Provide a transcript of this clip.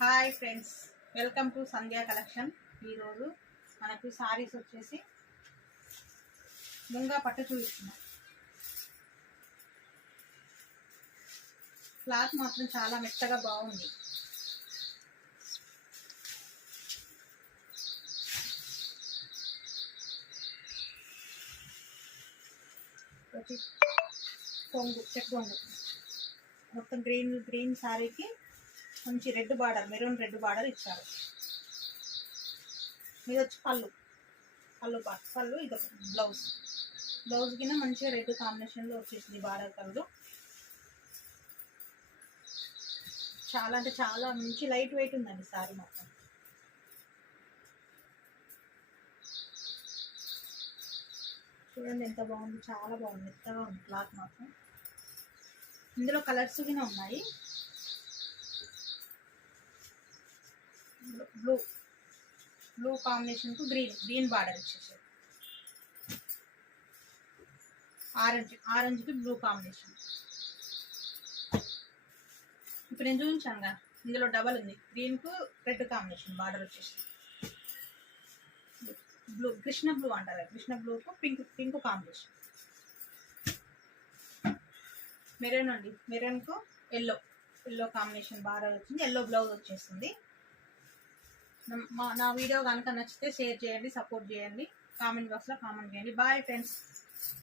Hi friends welcome to Sandhya collection ఈరోజు మనకు సారీస్ వచ్చేసి ముంగా పట్టు చూపిస్తున్నాం. క్లాత్ మాత్రం చాలా మెత్తగా బాగుంది. కొంగు చెక్ కొంగు. మొత్తం గ్రీన్ గ్రీన్ శారీకి మంచి red border maroon red border ఇచ్చారు. ఇది వచ్చి పళ్ళు. పళ్ళు పార్ట్ పళ్ళు ఇది ఒక బ్లౌజ్. బ్లౌజ్ కింద మంచిగా రెడ్ కాంబినేషన్లో వచ్చేసింది బార్డర్ కలర్ చాలా అంటే చాలా మంచి లైట్ వెయిట్ ఉందండి సారీ మొత్తం. చూడండి ఎంత బాగుంది చాలా బాగుంది. మెత్తగా ఉంది క్లాత్ మాత్రం. ఇందులో కలర్స్ కూడా ఉన్నాయి. బ్లూ బ్లూ కాంబినేషన్కు గ్రీన్ గ్రీన్ బార్డర్ వచ్చేసి ఆరెంజ్ ఆరెంజ్కి బ్లూ కాంబినేషన్ ఇప్పుడు నేను చూపించాను కదా ఇందులో డబల్ ఉంది. గ్రీన్కు రెడ్ కాంబినేషన్ బార్డర్ వచ్చేసి బ్లూ కృష్ణ బ్లూ అంటారు. కృష్ణ బ్లూకు పింక్ పింక్ కాంబినేషన్ మెరూన్ అండి మెరూన్కు ఎల్లో ఎల్లో కాంబినేషన్ బార్డర్ వచ్చింది. ఎల్లో బ్లౌజ్ వచ్చేస్తుంది నా వీడియో కనుక నచ్చితే షేర్ చేయండి సపోర్ట్ చేయండి కామెంట్ బాక్స్లో కామెంట్ చేయండి. Bye friends.